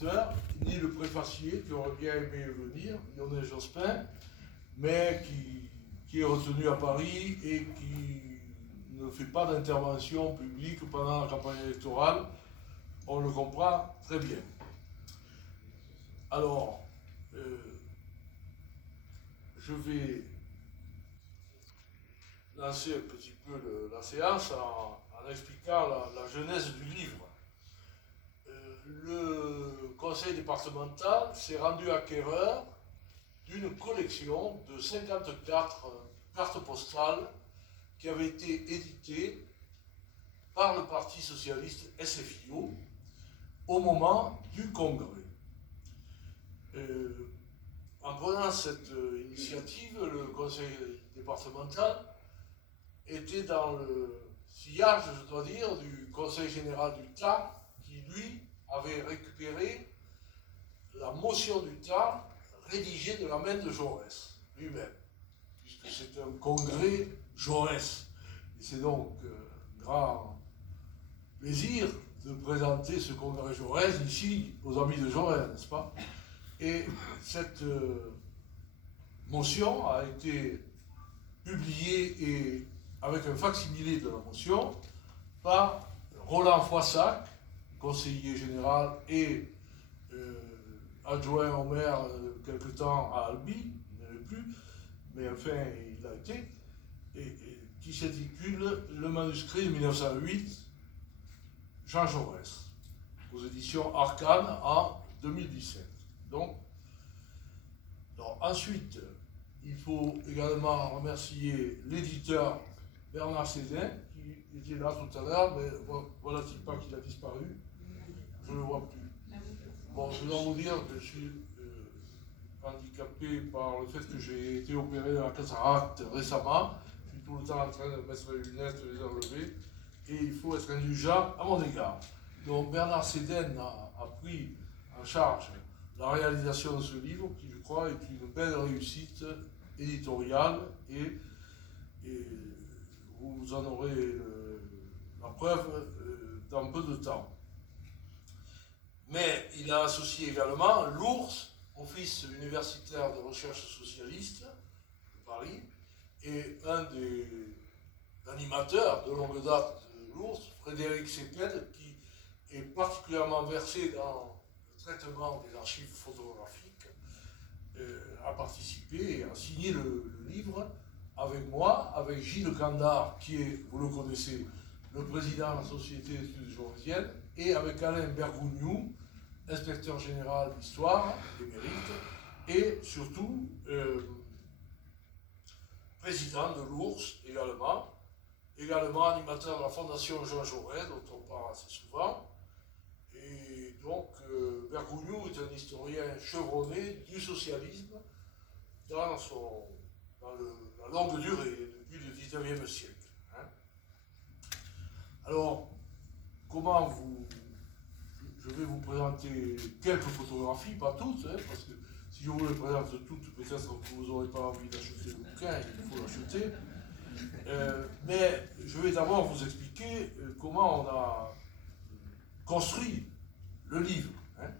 l'auteur, ni le préfacier, qui aurait bien aimé venir, Lionel Jospin, mais qui est retenu à Paris et qui ne fait pas d'intervention publique pendant la campagne électorale. On le comprend très bien. Alors, je vais lancer un petit peu la séance en expliquant la genèse du livre. Le conseil départemental s'est rendu acquéreur d'une collection de 54 cartes postales qui avait été éditée par le Parti socialiste SFIO au moment du congrès. En prenant cette initiative, le conseil départemental était dans le sillage, je dois dire, du conseil général du TAR, qui lui avait récupéré la motion du TAR rédigée de la main de Jaurès lui-même, puisque c'est un congrès Jaurès. Et c'est donc un grand plaisir de présenter ce congrès Jaurès ici aux amis de Jaurès, n'est-ce pas? Et cette motion a été publiée et avec un facsimilé de la motion par Roland Foissac, conseiller général et adjoint au maire quelque temps à Albi, il n'en est plus, mais enfin il l'a été, et qui s'intitule Le manuscrit de 1908, Jean Jaurès, aux éditions Arcane en 2017. Donc, ensuite, il faut également remercier l'éditeur Bernard Cézanne, qui était là tout à l'heure, mais voilà-t-il pas qu'il a disparu? Je ne le vois plus. Bon, je dois vous dire que je suis handicapé par le fait que j'ai été opéré de la cataracte récemment. Je suis tout le temps en train de mettre les lunettes, de les enlever, et il faut être indulgent à mon égard. Donc Bernard Cézanne a pris en charge la réalisation de ce livre, qui je crois est une belle réussite éditoriale, et vous en aurez la preuve dans peu de temps. Mais il a associé également l'OURSS, Office universitaire de recherche socialiste de Paris, et un des animateurs de longue date de l'OURSS, Frédéric Seped, qui est particulièrement versé dans le traitement des archives photographiques, a participé et a signé le livre avec moi, avec Gilles Candard, qui est, vous le connaissez, le président de la Société d'études jauresiennes, et avec Alain Bergougnou, inspecteur général d'histoire, émérite, et surtout président de l'OURSS également animateur de la Fondation Jean Jaurès, dont on parle assez souvent. Et donc, Bergougnou est un historien chevronné du socialisme dans la longue durée, depuis le XIXe siècle. Hein. Alors, je vais vous présenter quelques photographies, pas toutes, hein, parce que si je vous les présente toutes, peut-être que vous n'aurez pas envie d'acheter le bouquin, il faut l'acheter. Mais je vais d'abord vous expliquer comment on a construit le livre. Hein.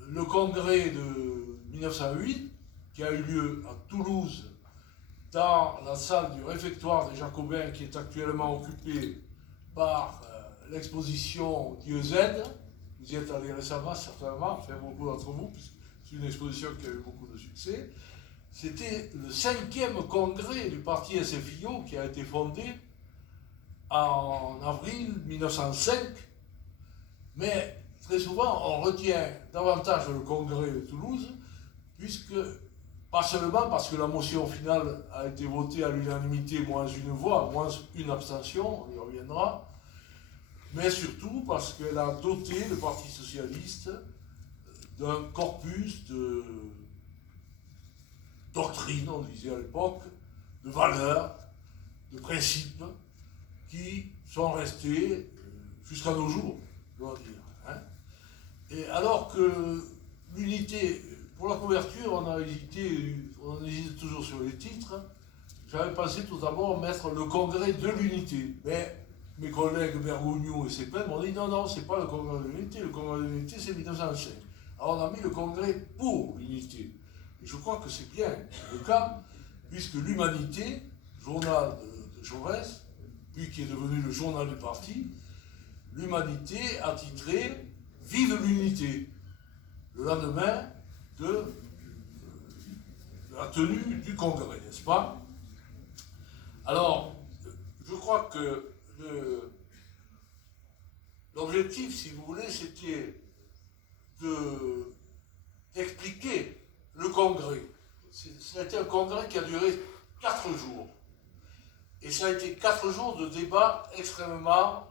Le congrès de 1908, qui a eu lieu à Toulouse, dans la salle du réfectoire des Jacobins, qui est actuellement occupée par l'exposition Dieu Z. Vous y êtes allé récemment, certainement, enfin beaucoup d'entre vous, puisque c'est une exposition qui a eu beaucoup de succès. C'était le 5e congrès du parti SFIO qui a été fondé en avril 1905, mais très souvent on retient davantage le congrès de Toulouse, puisque, pas seulement parce que la motion finale a été votée à l'unanimité, moins une voix, moins une abstention, on y reviendra, mais surtout parce qu'elle a doté le Parti socialiste d'un corpus de doctrines, on disait à l'époque, de valeurs, de principes, qui sont restés jusqu'à nos jours, je dois dire. Hein. Et alors que l'unité, pour la couverture, on hésite toujours sur les titres. J'avais pensé tout d'abord mettre le congrès de l'unité, mais mes collègues Bergougnou et Seped m'ont dit non, c'est pas le congrès de l'unité, le congrès de l'unité c'est 1905. Alors on a mis le Congrès pour l'unité. Et je crois que c'est bien le cas, puisque l'Humanité, journal de Jaurès, puis qui est devenu le journal du parti, l'Humanité a titré « Vive l'unité » le lendemain de la tenue du Congrès, n'est-ce pas? Alors, je crois que l'objectif, si vous voulez, c'était d'expliquer le Congrès. C'était un Congrès qui a duré 4 jours. Et ça a été 4 jours de débats extrêmement,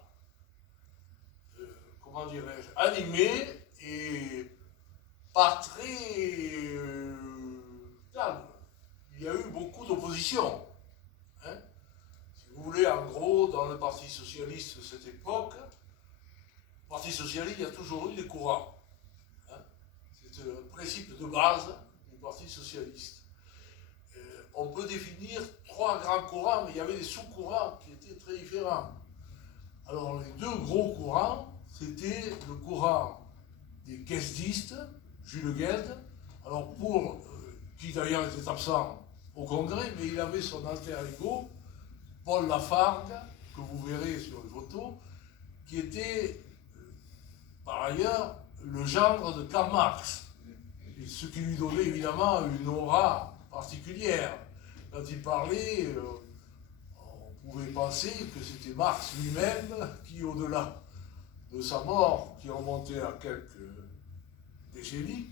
comment dirais-je, animés et pas très calmes. Il y a eu beaucoup d'opposition. Hein? Si vous voulez, en gros, dans le Parti socialiste de cette époque, le Parti socialiste, il y a toujours eu des courants. Hein? C'est le principe de base du Parti socialiste. On peut définir 3 grands courants, mais il y avait des sous-courants qui étaient très différents. Alors, les 2 gros courants, c'était le courant des guesdistes, Jules Guesde, alors qui d'ailleurs était absent au Congrès, mais il avait son alter ego, Paul Lafargue, que vous verrez sur les photos, qui était par ailleurs le gendre de Karl Marx, et ce qui lui donnait évidemment une aura particulière. Quand il parlait, on pouvait penser que c'était Marx lui-même qui, au-delà de sa mort, qui remontait à quelques décennies,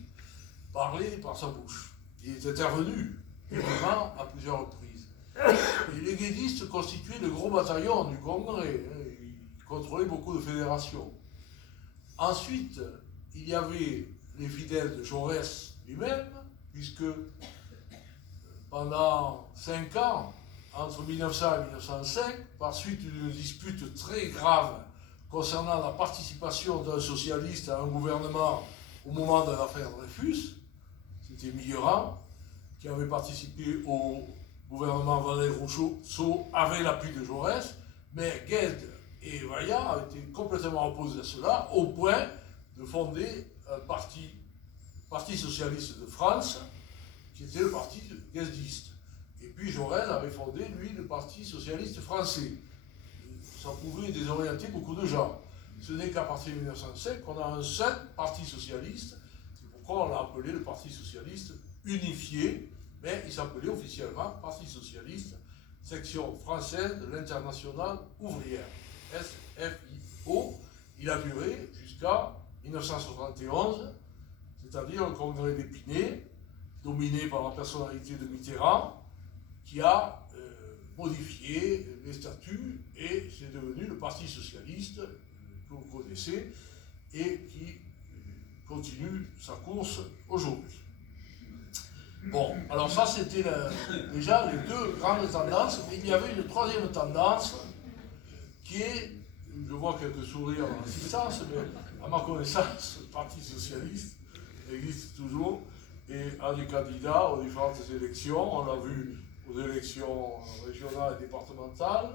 parlait par sa bouche. Il est intervenu, évidemment, à plusieurs reprises. Et les guédistes constituaient le gros bataillon du Congrès. Ils contrôlaient beaucoup de fédérations. Ensuite, il y avait les fidèles de Jaurès lui-même, puisque pendant 5 ans, entre 1900 et 1905, par suite d'une dispute très grave concernant la participation d'un socialiste à un gouvernement au moment de l'affaire Dreyfus, c'était Mitterrand, qui avait participé au gouvernement Valère-Rousseau avec l'appui de Jaurès, mais Guesde et Vaillant étaient complètement opposés à cela, au point de fonder un parti socialiste de France, qui était le parti guesdiste. Et puis Jaurès avait fondé, lui, le Parti socialiste français. Ça pouvait désorienter beaucoup de gens. Ce n'est qu'à partir de 1905 qu'on a un seul parti socialiste. C'est pourquoi on l'a appelé le Parti socialiste unifié, mais il s'appelait officiellement Parti socialiste, section française de l'Internationale ouvrière, SFIO. Il a duré jusqu'à 1971, c'est-à-dire le congrès d'Épinay, dominé par la personnalité de Mitterrand, qui a modifié les statuts et c'est devenu le Parti socialiste que vous connaissez et qui continue sa course aujourd'hui. Bon, alors ça c'était déjà les 2 grandes tendances, mais il y avait une 3e tendance qui est, je vois quelques sourires en assistance, mais à ma connaissance, le Parti socialiste existe toujours et a des candidats aux différentes élections. On l'a vu aux élections régionales et départementales,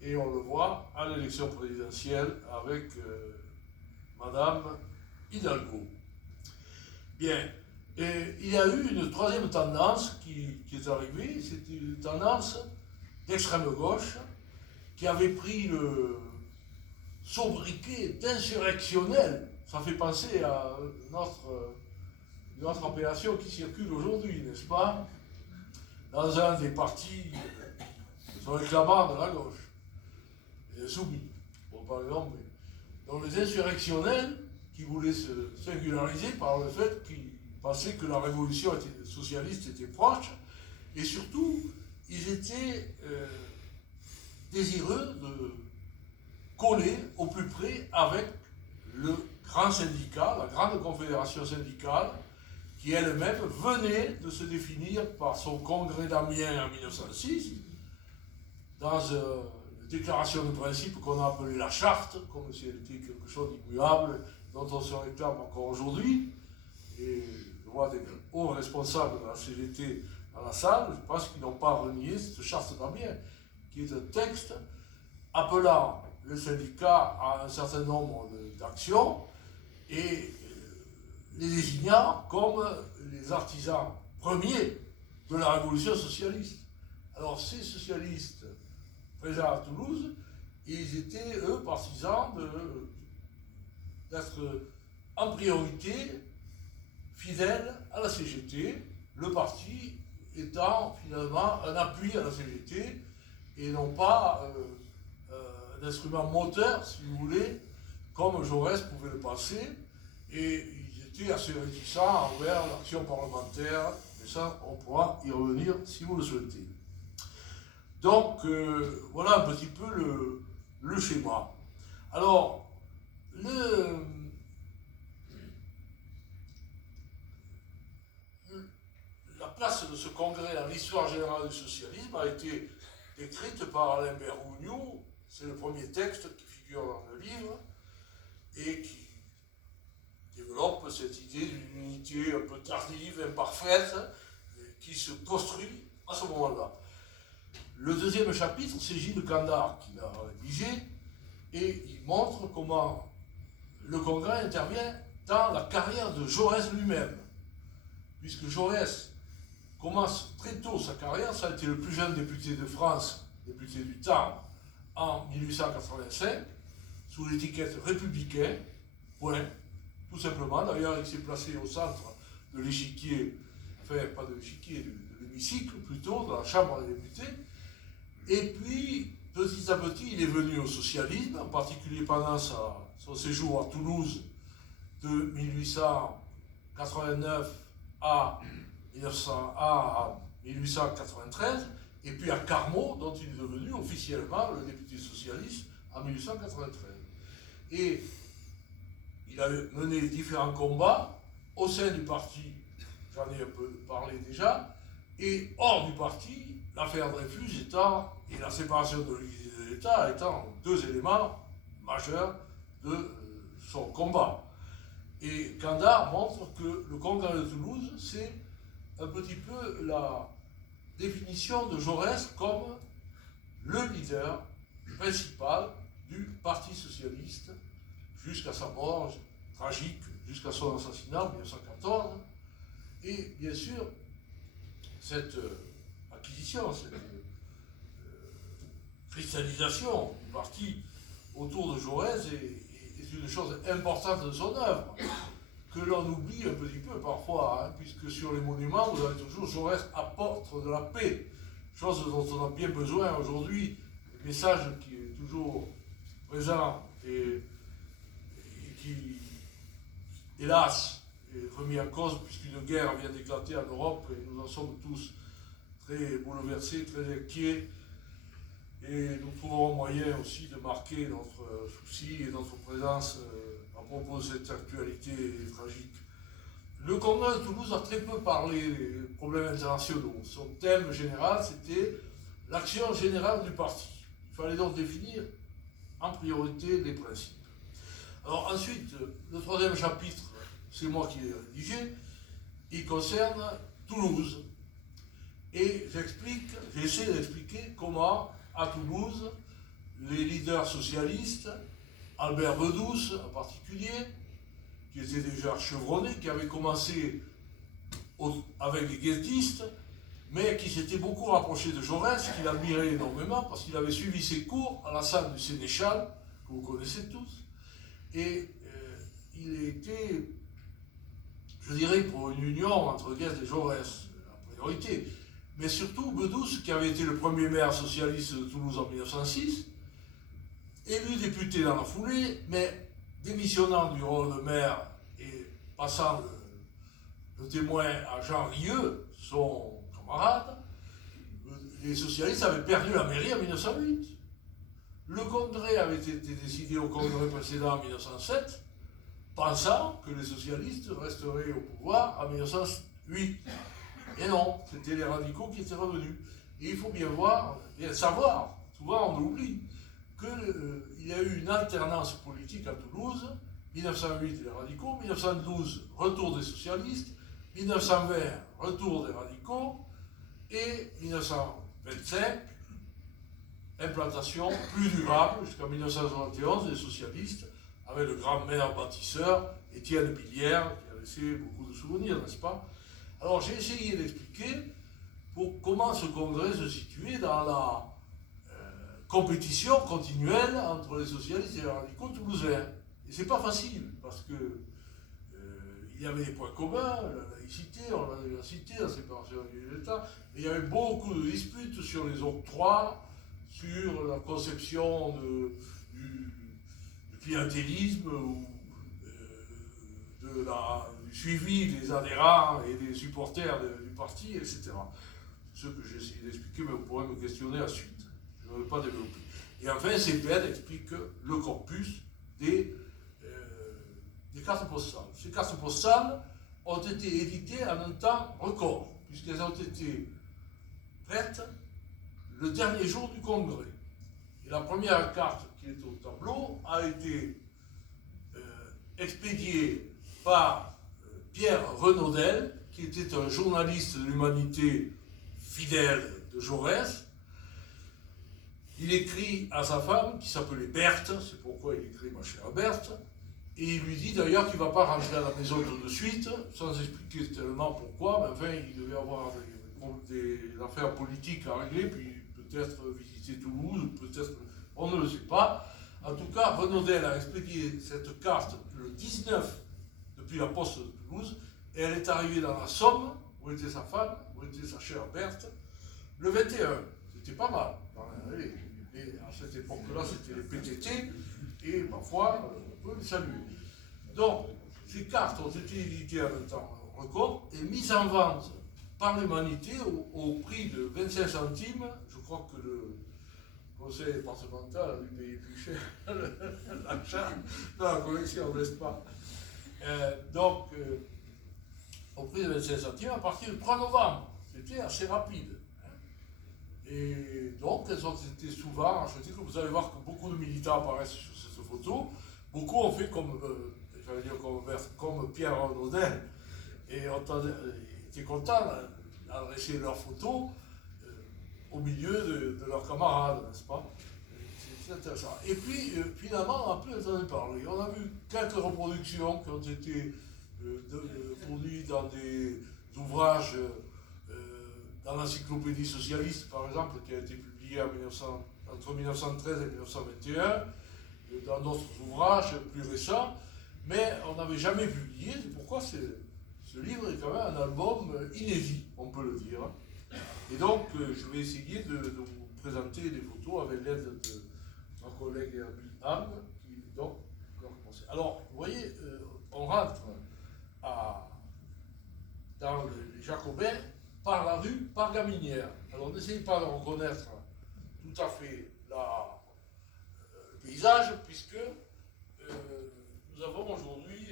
et on le voit à l'élection présidentielle avec Madame Hidalgo. Bien, et il y a eu une 3e tendance qui est arrivée, c'était une tendance d'extrême gauche qui avait pris le sobriquet d'insurrectionnel. Ça fait penser à notre appellation qui circule aujourd'hui, n'est-ce pas? Dans un des partis réclamants de la gauche, les soumis, pour pas les nommer. Donc les insurrectionnels qui voulaient se singulariser par le fait qu'ils pensaient que la révolution socialiste était proche, et surtout, ils étaient désireux de coller au plus près avec le grand syndicat, la grande confédération syndicale, qui elle-même venait de se définir par son congrès d'Amiens en 1906, dans une déclaration de principe qu'on a appelée la charte, comme si elle était quelque chose d'immuable, dont on se réclame encore aujourd'hui. Et je vois des hauts responsables de la CGT dans la salle, je pense qu'ils n'ont pas renié cette charte d'Amiens, qui est un texte appelant le syndicat à un certain nombre d'actions, et les désignant comme les artisans premiers de la révolution socialiste. Alors ces socialistes présents à Toulouse, ils étaient, eux, partisans d'être en priorité fidèles à la CGT, le parti étant finalement un appui à la CGT et non pas un instrument moteur, si vous voulez, comme Jaurès pouvait le penser, et ils étaient assez réticents envers l'action parlementaire, mais ça, on pourra y revenir si vous le souhaitez. Donc, voilà un petit peu le schéma. Alors, la place de ce congrès dans l'histoire générale du socialisme a été décrite par Alain Bergogneau, c'est le premier texte qui figure dans le livre, et qui développe cette idée d'une unité un peu tardive, imparfaite, qui se construit à ce moment-là. Le deuxième chapitre, c'est Gilles Candard qui l'a rédigé, et il montre comment le Congrès intervient dans la carrière de Jaurès lui-même. Puisque Jaurès commence très tôt sa carrière, ça a été le plus jeune député de France, député du temps, en 1885, sous l'étiquette républicain, point, tout simplement. D'ailleurs, il s'est placé au centre de l'échiquier, enfin, pas de l'échiquier, de l'hémicycle plutôt, dans la Chambre des députés. Et puis, petit à petit, il est venu au socialisme, en particulier pendant son séjour à Toulouse de 1889 à 1893, et puis à Carmaux, dont il est devenu officiellement le député socialiste en 1893. Et il a mené différents combats au sein du parti, j'en ai un peu parlé déjà, et hors du parti, l'affaire Dreyfus étant, et la séparation de l'Église et de l'État étant deux éléments majeurs de son combat. Et Candard montre que le Congrès de Toulouse, c'est un petit peu la définition de Jaurès comme le leader principal du Parti socialiste jusqu'à sa mort tragique, jusqu'à son assassinat en 1914. Et bien sûr, cette acquisition, cette cristallisation du parti autour de Jaurès est une chose importante de son œuvre, que l'on oublie un petit peu parfois, hein, puisque sur les monuments, vous avez toujours Jaurès apôtre de la paix, chose dont on a bien besoin aujourd'hui, un message qui est toujours présent et qui, hélas, est remis en cause puisqu'une guerre vient d'éclater en Europe et nous en sommes tous très bouleversés, très inquiets. Et nous trouverons moyen aussi de marquer notre souci et notre présence à propos de cette actualité tragique. Le Congrès de Toulouse a très peu parlé des problèmes internationaux. Son thème général, c'était l'action générale du parti. Il fallait donc définir en priorité les principes. Alors ensuite, le troisième chapitre, c'est moi qui l'ai rédigé, il concerne Toulouse. Et j'essaie d'expliquer comment, à Toulouse, les leaders socialistes, Albert Bedouce en particulier, qui était déjà chevronné, qui avait commencé avec les guettistes, mais qui s'était beaucoup rapproché de Jaurès, qu'il admirait énormément, parce qu'il avait suivi ses cours à la salle du Sénéchal, que vous connaissez tous, et il était, je dirais, pour une union entre Guest et Jaurès, la priorité. Mais surtout Bedouce, qui avait été le premier maire socialiste de Toulouse en 1906, élu député dans la foulée, mais démissionnant du rôle de maire et passant le témoin à Jean Rieux, son camarade, les socialistes avaient perdu la mairie en 1908. Le congrès avait été décidé au congrès précédent en 1907, pensant que les socialistes resteraient au pouvoir en 1908. Et non, c'était les radicaux qui étaient revenus. Et il faut bien savoir, souvent on oublie, qu'il y a eu une alternance politique à Toulouse, 1908 les radicaux, 1912 retour des socialistes, 1920 retour des radicaux, et 1925 implantation plus durable jusqu'en 1971 des socialistes, avec le grand maire bâtisseur Étienne Billière, qui avait laissé beaucoup de souvenirs, n'est-ce pas? Alors j'ai essayé d'expliquer comment ce congrès se situait dans la compétition continuelle entre les socialistes et les radicaux toulousains. Et c'est pas facile, parce que il y avait des points communs, la laïcité, on l'a déjà cité, la séparation de l'État, mais il y avait beaucoup de disputes sur les octrois, sur la conception du clientélisme ou du suivi des adhérents et des supporters du parti, etc. C'est ce que j'ai essayé d'expliquer, mais vous pourrez me questionner à la suite. Je ne veux pas développer. Et enfin, CPN explique le corpus des cartes postales. Ces cartes postales ont été éditées en un temps record, puisqu'elles ont été prêtes le dernier jour du congrès. Et la première carte qui est au tableau a été expédiée par Pierre Renaudel, qui était un journaliste de l'Humanité fidèle de Jaurès. Il écrit à sa femme, qui s'appelait Berthe, c'est pourquoi il écrit ma chère Berthe, et il lui dit d'ailleurs qu'il ne va pas rentrer à la maison tout de suite, sans expliquer tellement pourquoi, mais enfin, il devait avoir des affaires politiques à régler, puis peut-être visiter Toulouse, peut-être, on ne le sait pas. En tout cas, Renaudel a expédié cette carte le 19 depuis la poste de Toulouse, et elle est arrivée dans la Somme, où était sa femme, où était sa chère Berthe, le 21. C'était pas mal. À cette époque-là, c'était les PTT, et ma foi, on peut les saluer. Donc, ces cartes ont été éditées en un temps record et mises en vente par l'Humanité au prix de 25 centimes. Je crois que le conseil départemental a dû payer plus cher l'achat dans la collection, n'est-ce pas? Au prix de 25 centimes à partir du 3 novembre. C'était assez rapide. Et donc, elles ont été souvent achetées. Vous allez voir que beaucoup de militants apparaissent sur cette photo. Beaucoup ont fait comme Pierre Renaudel et ont été contents d'adresser leurs photos au milieu de leurs camarades, n'est-ce pas? C'est intéressant. Et puis, finalement, on a pu entendre parler. On a vu quelques reproductions qui ont été fournies dans des ouvrages. Dans l'encyclopédie socialiste, par exemple, qui a été publiée entre 1913 et 1921, dans d'autres ouvrages plus récents, mais on n'avait jamais publié, c'est pourquoi ce livre est quand même un album inédit, on peut le dire. Et donc, je vais essayer de vous présenter des photos avec l'aide de ma collègue et amie Anne, qui donc va commencer. Alors, vous voyez, on rentre dans les Jacobins, par la rue Pargaminière. Alors n'essayez pas de reconnaître tout à fait le paysage, puisque nous avons aujourd'hui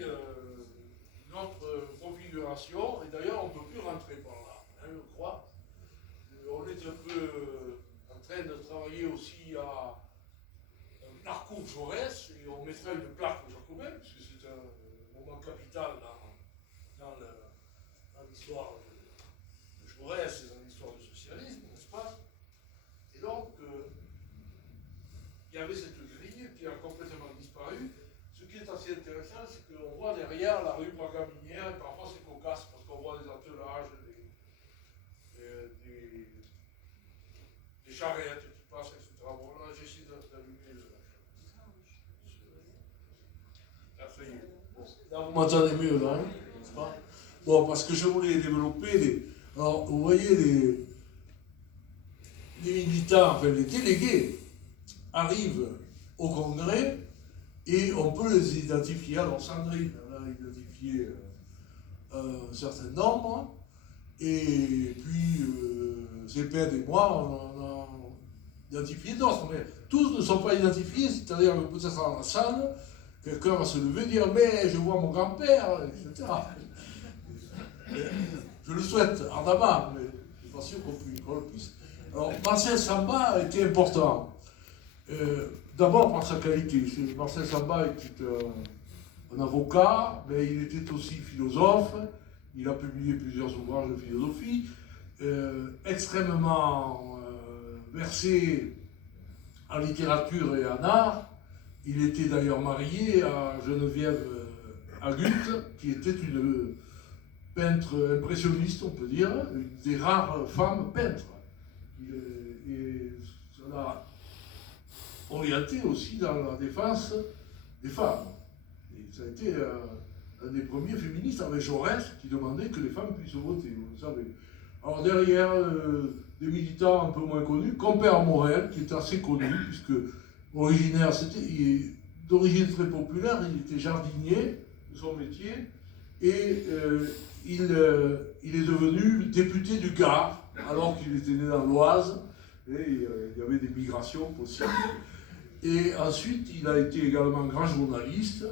notre configuration, et d'ailleurs on ne peut plus rentrer par là, hein, je crois. On est un peu en train de travailler aussi à un parcours Jaurès, et on mettra une plaque aux Jacobins, puisque c'est un moment capital dans l'histoire Jaurès, c'est dans l'histoire du socialisme, n'est-ce pas? Et donc, il y avait cette grille qui a complètement disparu. Ce qui est assez intéressant, c'est qu'on voit derrière la rue Pargaminière, et parfois c'est cocasse, parce qu'on voit des attelages, des charrettes qui passent, etc. Bon, là, j'essaie d'allumer le... Là, ça y est. Bon, là, vous m'entendez mieux, là, hein, n'est-ce pas? Bon, parce que je voulais développer Alors, vous voyez, les militants, enfin les délégués, arrivent au congrès et on peut les identifier. Alors, Sandrine a identifié un certain nombre, et puis Zéped et moi, on a identifié d'autres, mais tous ne sont pas identifiés, c'est-à-dire que peut-être dans la salle, quelqu'un va se lever et dire « mais je vois mon grand-père », etc. Je le souhaite ardemment, mais je ne suis pas sûr qu'on le puisse. Alors, Marcel Samba a été important. D'abord par sa qualité. Marcel Samba était un avocat, mais il était aussi philosophe. Il a publié plusieurs ouvrages de philosophie. Extrêmement versé en littérature et en art. Il était d'ailleurs marié à Geneviève Agut, qui était une peintre impressionniste, on peut dire, une des rares femmes peintres. Et ça l'a orienté aussi dans la défense des femmes. Et ça a été un des premiers féministes avec Jaurès qui demandait que les femmes puissent voter, vous le savez. Alors derrière, des militants un peu moins connus, comme Père Morel, qui est assez connu, puisque originaire, d'origine très populaire, il était jardinier de son métier, et il est devenu député du Gard, alors qu'il était né dans l'Oise, et il y avait des migrations possibles. Et ensuite, il a été également grand journaliste,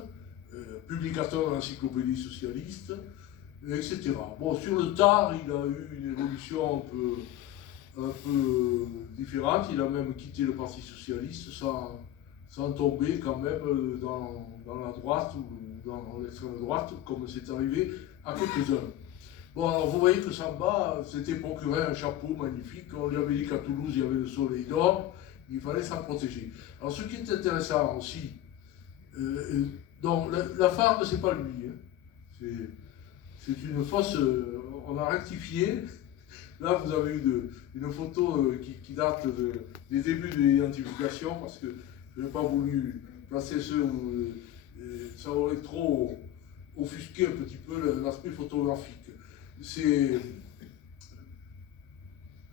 publicateur de l'encyclopédie socialiste, etc. Bon, sur le tard, il a eu une évolution un peu différente. Il a même quitté le Parti socialiste sans tomber quand même dans la droite ou dans l'extrême droite, comme c'est arrivé à quelques-uns. Bon, alors vous voyez que Samba s'était procuré un chapeau magnifique. On lui avait dit qu'à Toulouse, il y avait le soleil d'or. Il fallait s'en protéger. Alors ce qui est intéressant aussi, donc la Fargue, c'est pas lui. Hein. C'est une fausse. On a rectifié. Là, vous avez eu une photo qui date des débuts de l'identification, parce que je n'ai pas voulu placer ceux où ça aurait trop offusqué un petit peu l'aspect photographique. Je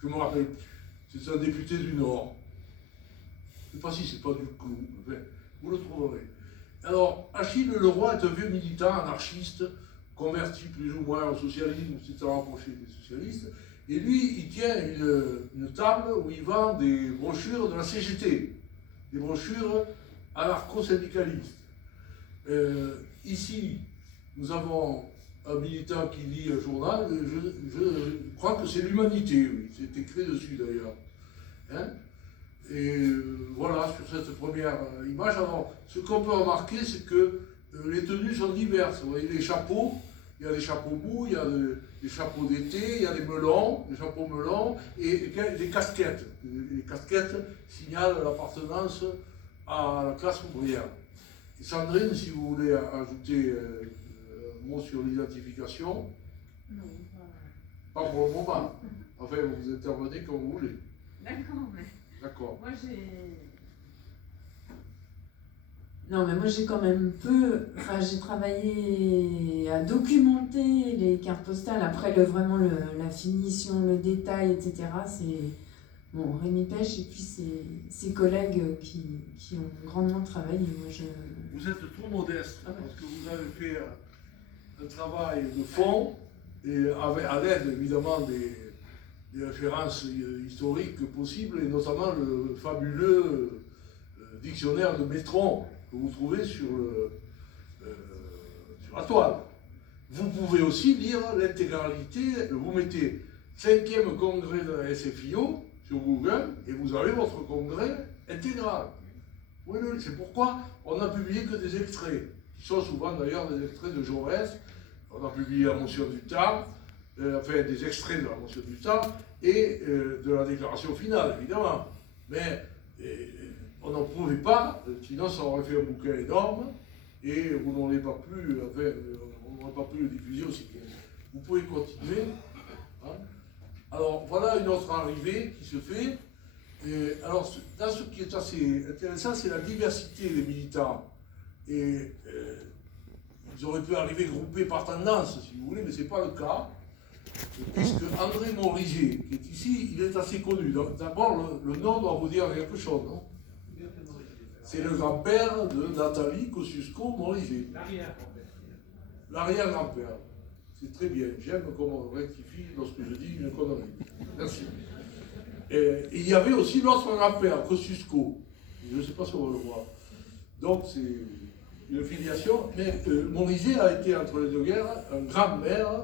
me rappelle, c'est un député du Nord. Je ne sais pas si c'est pas du Clou, mais vous le trouverez. Alors, Achille Leroy est un vieux militant anarchiste, converti plus ou moins au socialisme, s'est rapproché des socialistes, et lui, il tient une table où il vend des brochures de la CGT, des brochures anarcho-syndicalistes. Ici, nous avons un militant qui lit un journal, je crois que c'est l'Humanité, oui, c'est écrit dessus d'ailleurs. Hein? Et voilà, sur cette première image. Alors, ce qu'on peut remarquer, c'est que les tenues sont diverses. Vous voyez les chapeaux, il y a des chapeaux mous, il y a des chapeaux d'été, il y a des melons, des chapeaux melons, et des casquettes. Les casquettes signalent l'appartenance à la classe ouvrière. Et Sandrine, si vous voulez ajouter un mot sur l'identification. Non, pas pour le moment. Enfin, vous intervenez comme vous voulez. D'accord, mais. D'accord. Moi, j'ai. Non, mais moi j'ai quand même j'ai travaillé à documenter les cartes postales. Après, vraiment la finition, le détail, etc. C'est Rémi Pêche et puis ses collègues qui ont grandement travaillé. Moi, Vous êtes trop modeste, parce que vous avez fait un travail de fond, et à l'aide évidemment des références historiques possibles, et notamment le fabuleux dictionnaire de Métron que vous trouvez sur la toile. Vous pouvez aussi lire l'intégralité, vous mettez 5e congrès de la SFIO sur Google, et vous avez votre congrès intégral. Oui, c'est pourquoi on n'a publié que des extraits, qui sont souvent d'ailleurs des extraits de Jaurès. On a publié la motion du temps, enfin des extraits de la motion du temps, et de la déclaration finale, évidemment. Mais on n'en pouvait pas, sinon ça aurait fait un bouquin énorme, et vous n'aurez pas pu, enfin, on n'aurait pas pu le diffuser aussi bien. Vous pouvez continuer. Hein. Alors, voilà une autre arrivée qui se fait. Et, alors, là, ce qui est assez intéressant, c'est la diversité des militants. Et ils auraient pu arriver groupés par tendance, si vous voulez, mais ce n'est pas le cas. Puisque André Morizet, qui est ici, il est assez connu. D'abord, le nom doit vous dire quelque chose, non? C'est le grand-père de Nathalie Kosciusko-Morizet. L'arrière-grand-père. C'est très bien. J'aime comment on rectifie lorsque je dis une connerie. Merci. Et il y avait aussi l'autre grand-père, Kosciusko. Je ne sais pas si on va le voir. Donc c'est une filiation. Mais Morizet a été, entre les deux guerres, un grand maire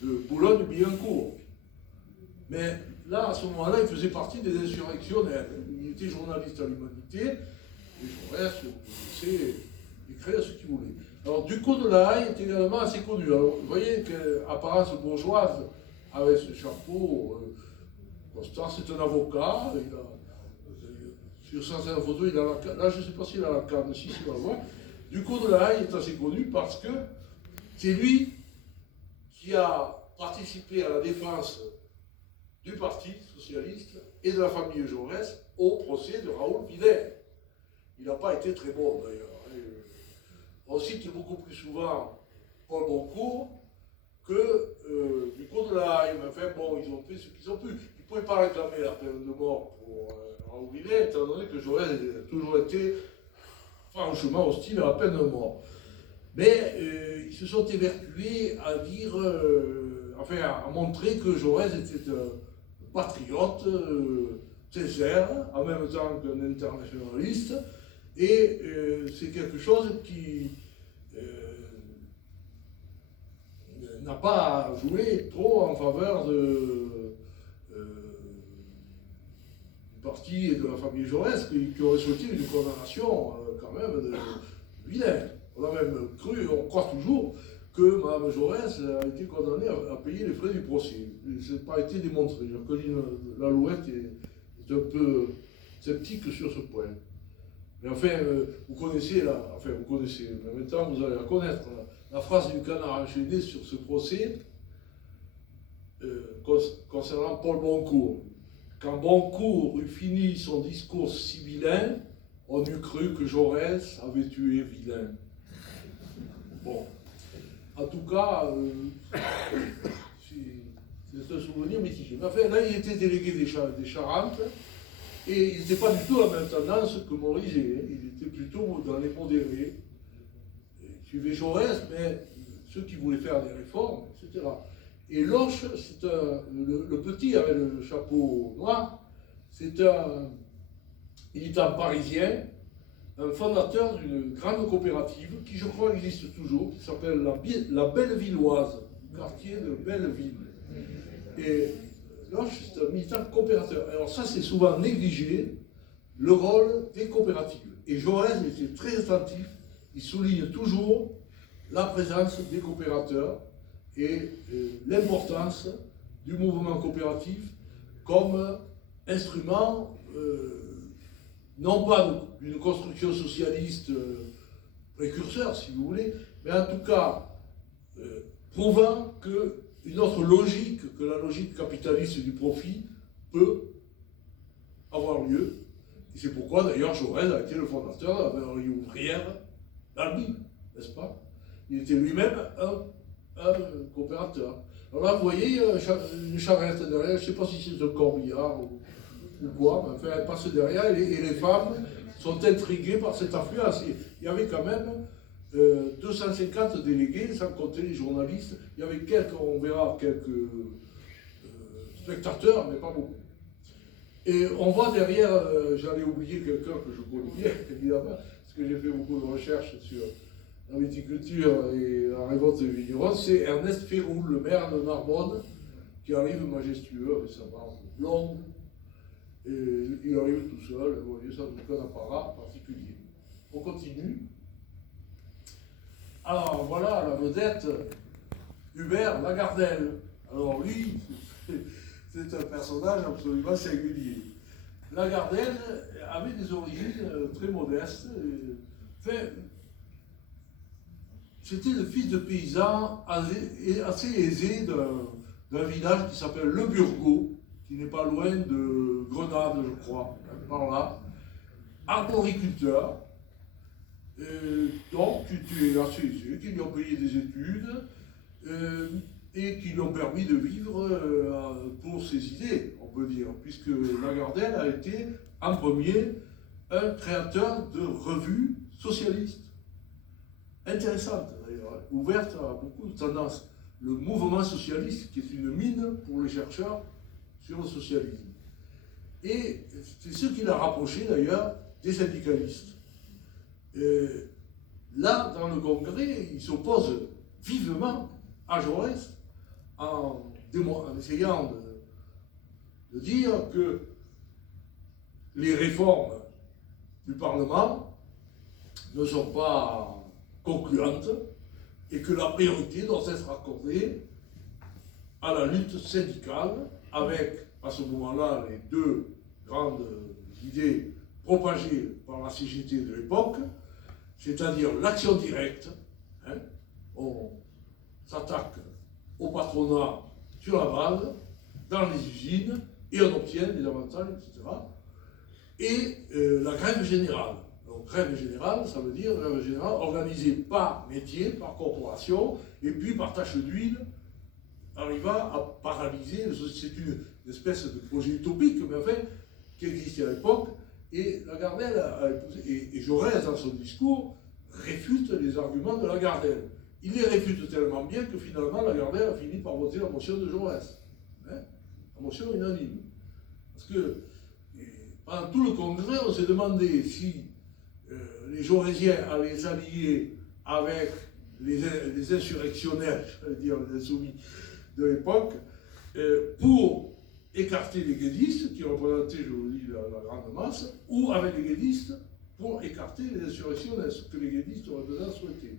de Boulogne-Billancourt. Mais là, à ce moment-là, il faisait partie des insurrectionnaires. Il était journaliste à l'Humanité. Et Jaurès, il écrire ce qu'il voulait. Alors, Ducos de la Haye est également assez connu. Alors, vous voyez qu'apparence bourgeoise avec ce chapeau, Constant, c'est un avocat. Sur certaines photos, il a là, je ne sais pas s'il a la canne, si, on va le voir. Ducos de la Haye est assez connu parce que C'est lui qui a participé à la défense du Parti socialiste et de la famille Jaurès au procès de Raoul Villain. Il n'a pas été très bon d'ailleurs. On cite beaucoup plus souvent Paul Boncourt que du coup de la haine. Enfin bon, ils ont fait ce qu'ils ont pu. Ils ne pouvaient pas réclamer la peine de mort pour Raoul Villain, étant donné que Jaurès a toujours été franchement hostile à la peine de mort. Mais ils se sont évertués à dire, enfin à montrer que Jaurès était un patriote sincère, en même temps qu'un internationaliste, et c'est quelque chose qui n'a pas joué trop en faveur du parti et de la famille Jaurès, qui aurait souhaité une condamnation quand même de Villain. On a même cru, on croit toujours, que Mme Jaurès a été condamnée à payer les frais du procès. Ça n'a pas été démontré. Jacqueline Lalouette est un peu sceptique sur ce point. Mais enfin, vous connaissez, mais maintenant vous allez la connaître, la phrase du canard enchaîné sur ce procès concernant Paul Boncourt. Quand Boncourt eut fini son discours sibyllin, on eût cru que Jaurès avait tué Villain. Bon, en tout cas, c'est un souvenir mitigé. Mais enfin, là, il était délégué des Charentes, et il n'était pas du tout la même tendance que Morizet. Il était plutôt dans les modérés. Il suivait Jaurès, mais ceux qui voulaient faire des réformes, etc. Et Loche, c'est le petit avec le chapeau noir, c'est un militant parisien, un fondateur d'une grande coopérative qui, je crois, existe toujours, qui s'appelle la Bellevilloise, quartier de Belleville. Et Loche, c'est un militant coopérateur. Alors ça, c'est souvent négligé, le rôle des coopératives. Et Jaurès était très attentif, il souligne toujours la présence des coopérateurs et l'importance du mouvement coopératif comme instrument non pas d'une construction socialiste précurseur, si vous voulez, mais en tout cas prouvant qu'une autre logique que la logique capitaliste du profit peut avoir lieu. Et c'est pourquoi d'ailleurs Jaurès a été le fondateur de la Bergerie ouvrière d'Albi, n'est-ce pas? Il était lui-même un coopérateur. Alors là, vous voyez une charrette derrière, je ne sais pas si c'est un corbillard ou quoi, mais enfin, elle passe derrière et les femmes sont intriguées par cette affluence. Il y avait quand même 250 délégués, sans compter les journalistes. Il y avait on verra quelques spectateurs, mais pas beaucoup. Et on voit derrière, j'allais oublier quelqu'un que je connais bien, évidemment, parce que j'ai fait beaucoup de recherches sur la viticulture et la révolte des vignerons, c'est Ernest Féroul, le maire de Narbonne, qui arrive majestueux avec sa barbe blonde. Et il arrive tout seul, vous voyez, sans aucun apparat particulier. On continue. Alors voilà la vedette, Hubert Lagardelle. Alors lui, c'est un personnage absolument singulier. Lagardelle avait des origines très modestes. C'était le fils de paysan assez aisé d'un village qui s'appelle Le Burgot, qui n'est pas loin de Grenade, je crois, par là. Arboriculteur. Donc, tu es assez aisé, qui lui ont payé des études et qui lui ont permis de vivre pour ses idées, on peut dire, puisque Lagardelle a été, en premier, un créateur de revues socialistes. Intéressante d'ailleurs, ouverte à beaucoup de tendances. Le mouvement socialiste, qui est une mine pour les chercheurs sur le socialisme. Et c'est ce qui l'a rapproché d'ailleurs des syndicalistes. Là, dans le congrès, il s'oppose vivement à Jaurès en essayant de dire que les réformes du Parlement ne sont pas concluantes et que la priorité doit être accordée à la lutte syndicale avec, à ce moment-là, les deux grandes idées propagées par la CGT de l'époque, c'est-à-dire l'action directe. On s'attaque au patronat sur la base, dans les usines, et on obtient des avantages, etc. Et la grève générale. Donc grève générale, ça veut dire grève générale organisée par métier, par corporation, et puis par tâche d'huile, arriva à paralyser, c'est une espèce de projet utopique, mais enfin, qui existait à l'époque, et Lagardelle et Jaurès, dans son discours, réfute les arguments de Lagardelle. Il les réfute tellement bien que finalement Lagardelle a fini par voter la motion de Jaurès. Hein, la motion unanime. Parce que pendant tout le congrès, on s'est demandé si les Jaurésiens allaient s'allier avec les insurrectionnaires, j'allais dire les insoumis de l'époque, pour écarter les guédistes, qui représentaient, je vous dis, la grande masse, ou avec les guédistes pour écarter les insurrectionnaires, ce que les guédistes auraient déjà souhaité.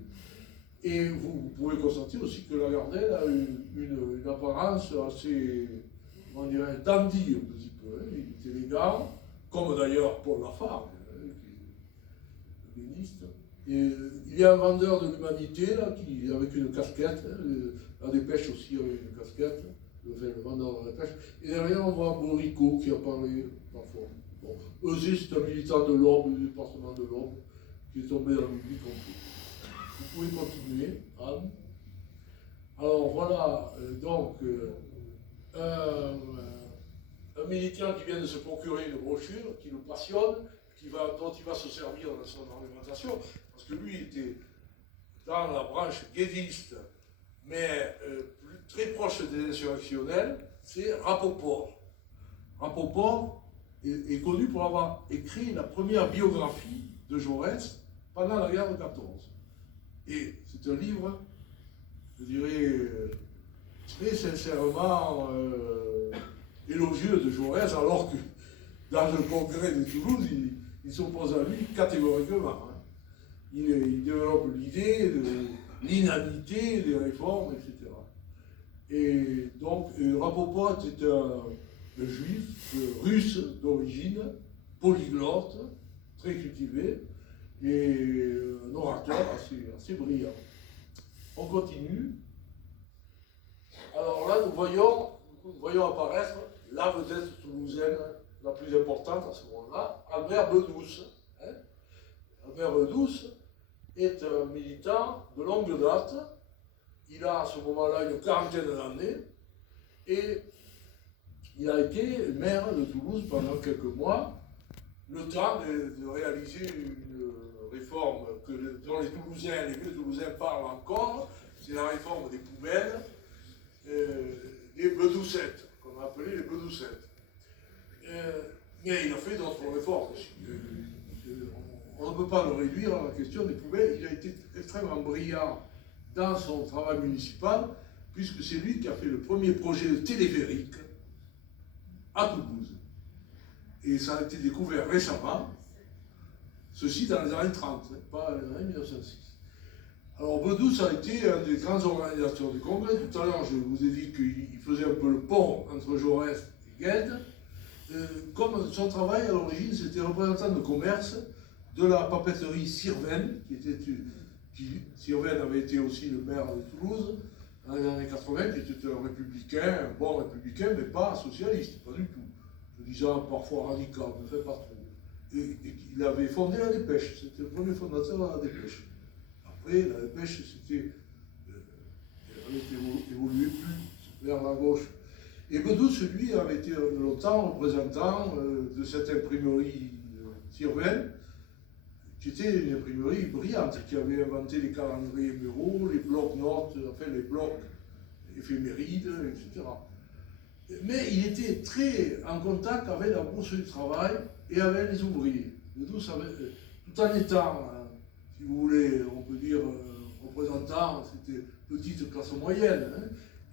Et vous pouvez constater aussi que Lagardelle a une apparence assez, on dirait, dandy un petit peu. Hein. Il était élégant, comme d'ailleurs Paul Lafargue, qui est le guédiste. Et il y a un vendeur de l'humanité, là, qui, avec une casquette, hein, la Dépêche aussi avec une casquette, le vendeur de la Dépêche. Et derrière, on voit Bourrico qui a parlé parfois. Bon, Eusé, c'est un militant de l'Orbe, du département de l'Orbe, qui est tombé dans l'oubli complet. Vous pouvez continuer, Anne. Alors voilà, donc, un militant qui vient de se procurer une brochure, qui le passionne, dont il va se servir dans son argumentation, parce que lui était dans la branche guédiste, mais très proche des insurrectionnels, c'est Rapoport. Rapoport est connu pour avoir écrit la première biographie de Jaurès pendant la guerre de 14. Et c'est un livre, je dirais, très sincèrement élogieux de Jaurès, alors que dans le congrès de Toulouse, il s'oppose à lui catégoriquement. Hein. Il développe l'idée de l'inanité des réformes, etc. Et donc, Rapoport était un juif russe d'origine, polyglotte, très cultivé, et un orateur assez brillant. On continue. Alors là, nous voyons apparaître la vedette toulousaine la plus importante à ce moment-là, Albert Bedouce. Hein. Albert Bedouce est un militant de longue date. Il a à ce moment-là une quarantaine d'années et il a été maire de Toulouse pendant quelques mois, le temps de réaliser une réforme dont les vieux Toulousains parlent encore, c'est la réforme des poubelles, des bedoucettes, qu'on a appelé les bedoucettes. Mais il a fait d'autres réformes aussi. On ne peut pas le réduire à la question des poubelles. Il a été extrêmement brillant dans son travail municipal, puisque c'est lui qui a fait le premier projet de téléphérique à Toulouse. Et ça a été découvert récemment, ceci dans les années 30, pas dans les années 1906. Alors Bedouce a été un des grands organisateurs du congrès. Tout à l'heure, je vous ai dit qu'il faisait un peu le pont entre Jaurès et Gued. Comme son travail à l'origine, c'était représentant de commerce de la papeterie Sirven, Sirven avait été aussi le maire de Toulouse dans les années 80, qui était un républicain, un bon républicain, mais pas socialiste, pas du tout. Je disais parfois radical, mais fait pas trop. Et il avait fondé la Dépêche, c'était le premier fondateur de la Dépêche. Après, la Dépêche, elle avait évolué plus vers la gauche. Et Bedouce, lui, avait été longtemps représentant de cette imprimerie Sirven, qui était une imprimerie brillante, qui avait inventé les calendriers muraux, les blocs-notes, enfin les blocs éphémérides, etc. Mais il était très en contact avec la bourse du travail et avec les ouvriers. Bedouce avait, tout en étant, si vous voulez, on peut dire, représentant, c'était petite classe moyenne, hein,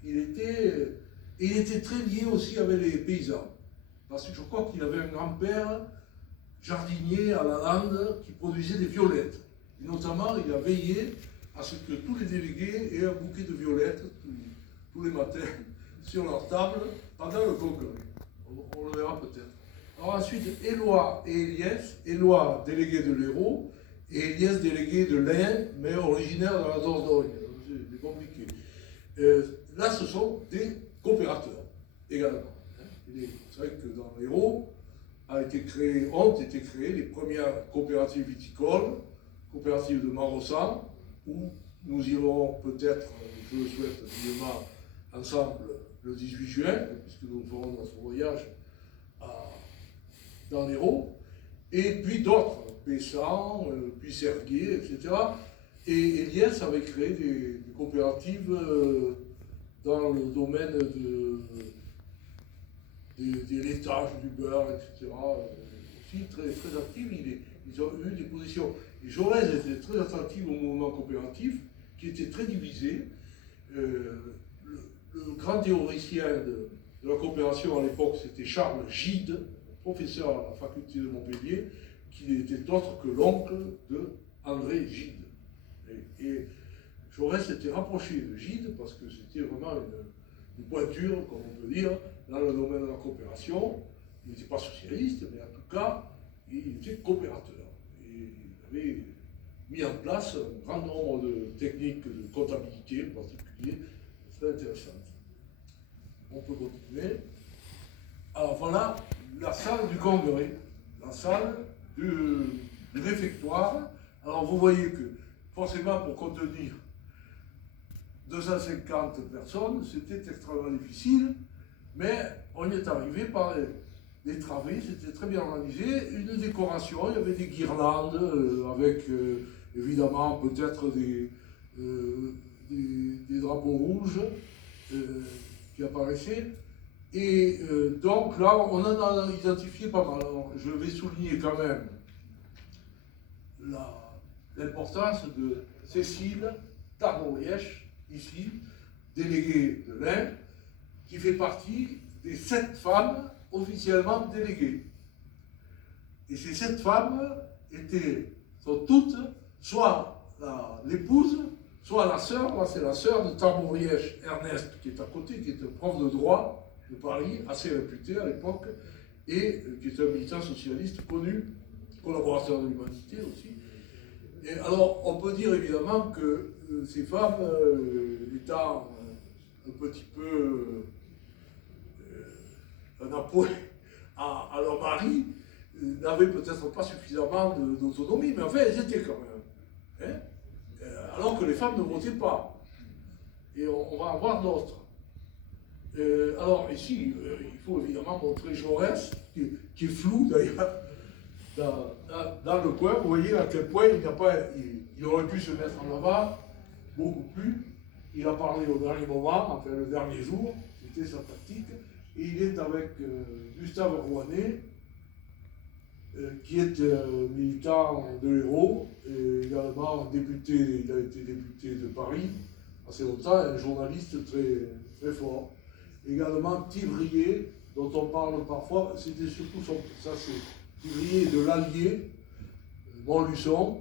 il était très lié aussi avec les paysans. Parce que je crois qu'il avait un grand-père jardinier à la lande qui produisait des violettes. Et notamment, il a veillé à ce que tous les délégués aient un bouquet de violettes tous les matins sur leur table pendant le congrès. On le verra peut-être. Alors ensuite, Éloi et Éliès, Éloi délégué de l'Hérault, et Éliès délégué de l'Ain, mais originaire de la Dordogne. C'est compliqué. Là, ce sont des coopérateurs également. C'est vrai que dans l'Hérault ont été créées les premières coopératives viticoles, coopératives de Maraussan, où nous irons peut-être, je le souhaite vivement, ensemble le 18 juin, puisque nous ferons notre voyage dans l'Hérault, et puis d'autres, Pessan, puis Serguier, etc. Et Eliès avait créé des coopératives dans le domaine des laitages, du beurre, etc. Aussi très, très actifs, ils ont eu des positions. Et Jaurès était très attentif au mouvement coopératif, qui était très divisé. Le grand théoricien de la coopération à l'époque, c'était Charles Gide, professeur à la faculté de Montpellier, qui n'était autre que l'oncle de André Gide. Et Jaurès s'était rapproché de Gide parce que c'était vraiment une pointure, comme on peut dire, dans le domaine de la coopération. Il n'était pas socialiste, mais en tout cas, il était coopérateur. Et il avait mis en place un grand nombre de techniques de comptabilité en particulier, très intéressantes. On peut continuer. Alors voilà la salle du congrès, la salle du réfectoire. Alors vous voyez que forcément pour contenir 250 personnes, c'était extrêmement difficile, mais on y est arrivé par des travées, c'était très bien organisé, une décoration, il y avait des guirlandes avec évidemment peut-être des drapeaux rouges qui apparaissaient. Et donc là, on en a identifié pas mal. Alors, je vais souligner quand même l'importance de Cécile Tarbourièche, ici, déléguée de l'Ain, qui fait partie des 7 femmes officiellement déléguées. Et ces 7 femmes sont toutes soit l'épouse, soit la sœur. Là, c'est la sœur de Tarbourièche, Ernest, qui est à côté, qui est un prof de droit de Paris, assez réputé à l'époque, et qui est un militant socialiste connu, collaborateur de l'Humanité aussi. Et alors, on peut dire évidemment que ces femmes, étant un petit peu un appoint à leur mari, n'avaient peut-être pas suffisamment d'autonomie, mais enfin, elles étaient quand même. Hein, alors que les femmes ne votaient pas. Et on va en voir d'autres. Alors ici, il faut évidemment montrer Jaurès, qui est flou d'ailleurs, dans le coin. Vous voyez à quel point il aurait pu se mettre en avant beaucoup plus. Il a parlé au dernier moment, enfin le dernier jour, c'était sa tactique. Et il est avec Gustave Rouanet, qui est militant de l'Hérault, et également député, il a été député de Paris assez longtemps, un journaliste très, très fort. Également Thivrier, dont on parle parfois, c'était surtout ça c'est Thivrier de l'Allier, Montluçon,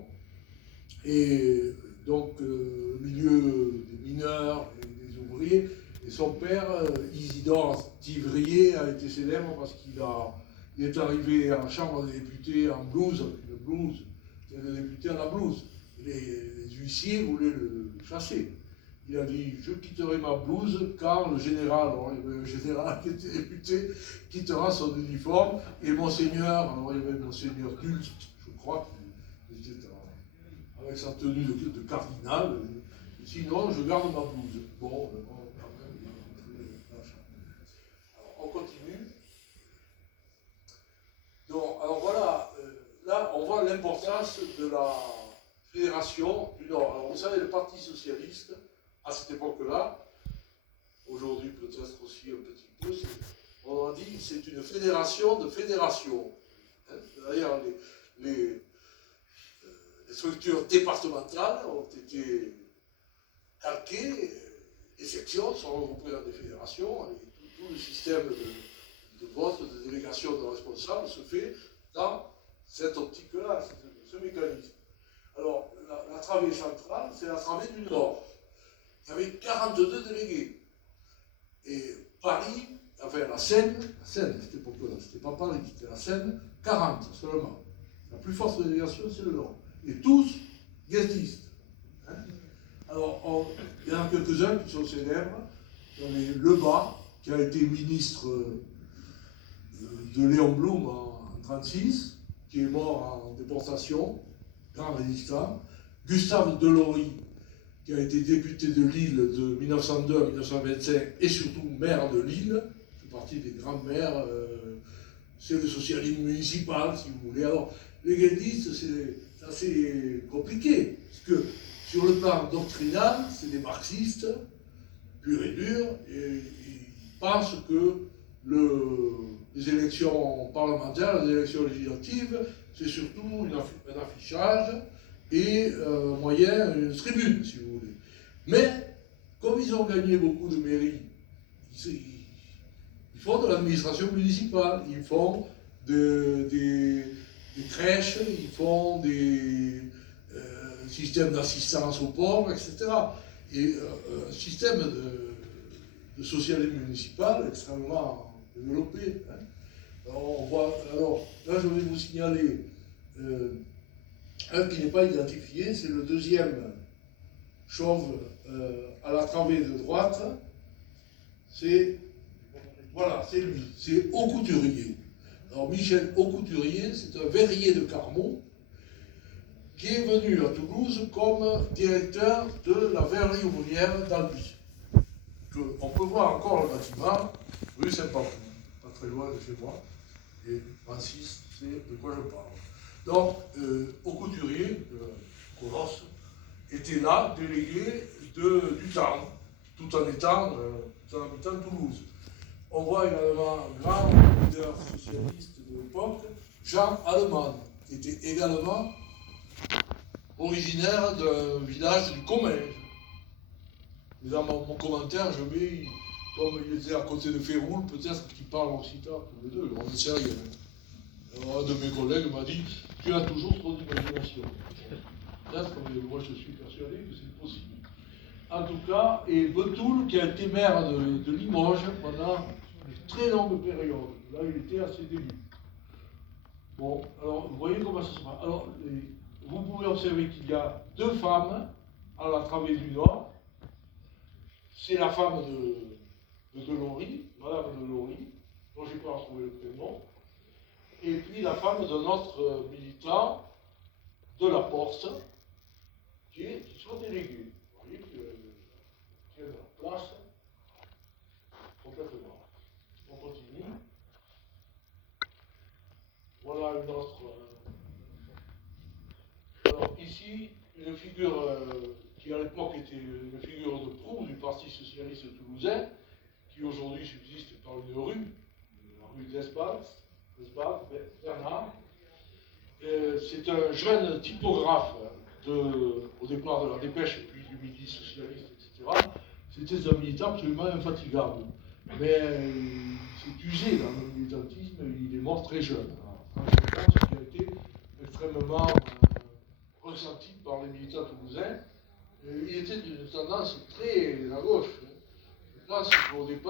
et donc milieu des mineurs et des ouvriers. Et son père, Isidore Thivrier, a été célèbre parce qu'il est arrivé à la Chambre des députés en blouse, le blouse, c'est le député à la blouse. Les huissiers voulaient le chasser. Il a dit, je quitterai ma blouse car le général, alors il y avait un général qui était député, quittera son uniforme, et Monseigneur, alors il y avait Monseigneur Culte, je crois qu'il était avec sa tenue de cardinal, sinon je garde ma blouse. Bon, quand même, alors, on continue. Donc, alors voilà, là on voit l'importance de la fédération du Nord. Alors vous savez, le Parti socialiste, à cette époque-là, aujourd'hui peut-être aussi un petit peu, on a dit c'est une fédération de fédérations. Hein, d'ailleurs, les structures départementales ont été calquées, les sections sont regroupées dans des fédérations, et tout le système de vote, de délégation de responsables se fait dans cette optique-là, ce mécanisme. Alors, la travée centrale, c'est la travée du Nord. Il y avait 42 délégués. Et Paris, enfin la Seine, à cette époque-là, c'était pas Paris, c'était la Seine, 40 seulement. La plus forte délégation, c'est le Nord. Et tous guestistes. Hein. Alors, il y en a quelques-uns qui sont célèbres. Il y avait Lebas, qui a été ministre de Léon Blum en 1936, qui est mort en déportation, grand résistant. Gustave Delory, qui a été député de Lille de 1902 à 1925 et surtout maire de Lille, fait partie des grands maires, c'est le socialisme municipal, si vous voulez. Alors, les guédistes, c'est assez compliqué, parce que sur le plan doctrinal, c'est des marxistes, purs et durs, et ils pensent que les élections parlementaires, les élections législatives, c'est surtout un affichage et un moyen, une tribune, si vous voulez. Mais, comme ils ont gagné beaucoup de mairies, ils font de l'administration municipale, ils font des crèches, ils font des systèmes d'assistance aux pauvres, etc. Et un système de socialisme municipal extrêmement développé. Hein. Alors, là, je vais vous signaler un qui n'est pas identifié, c'est le deuxième chauve à la travée de droite. Voilà, c'est lui, c'est Aucouturier. Alors, Michel Aucouturier, c'est un verrier de Carmaux qui est venu à Toulouse comme directeur de la verrerie ouvrière d'Albi. On peut voir encore le bâtiment, rue Saint-Paul, pas très loin de chez moi, et Francis sait de quoi je parle. Donc, Aucouturier, Colosse, était là, délégué du temps, tout en habitant Toulouse. On voit également un grand leader socialiste de l'époque, Jean Allemann, qui était également originaire d'un village du Comminges. Et dans mon commentaire, je mets, comme il était à côté de Féroul, peut-être qu'il parle occitan tous les deux, on ne sait rien. Alors, un de mes collègues m'a dit, tu as toujours trop d'imagination. Peut-être, mais moi je suis persuadé que c'est possible. En tout cas, et Betoul, qui a été maire de Limoges pendant une très longue période. Là, il était à ses débuts. Bon, alors, vous voyez comment ça se passe. Alors, vous pouvez observer qu'il y a deux femmes à la travée du Nord. C'est la femme de Delory, Madame Delory, dont j'ai pas retrouvé le prénom, et puis la femme d'un autre militant de la Porte, qui sont délégués. Vous voyez qu'ils tiennent leur place complètement. On continue. Voilà une autre. Alors ici, une figure qui à l'époque était une figure de proue du Parti socialiste toulousain, qui aujourd'hui subsiste par une rue, la rue d'Esbald, Bernard. C'est un jeune typographe au départ de la Dépêche et puis du Midi socialiste, etc. C'était un militant absolument infatigable. Mais il s'est usé dans le militantisme, il est mort très jeune. Alors, ce qui a été extrêmement ressenti par les militants toulousains. Il était d'une tendance très à gauche. Je pense qu'au départ,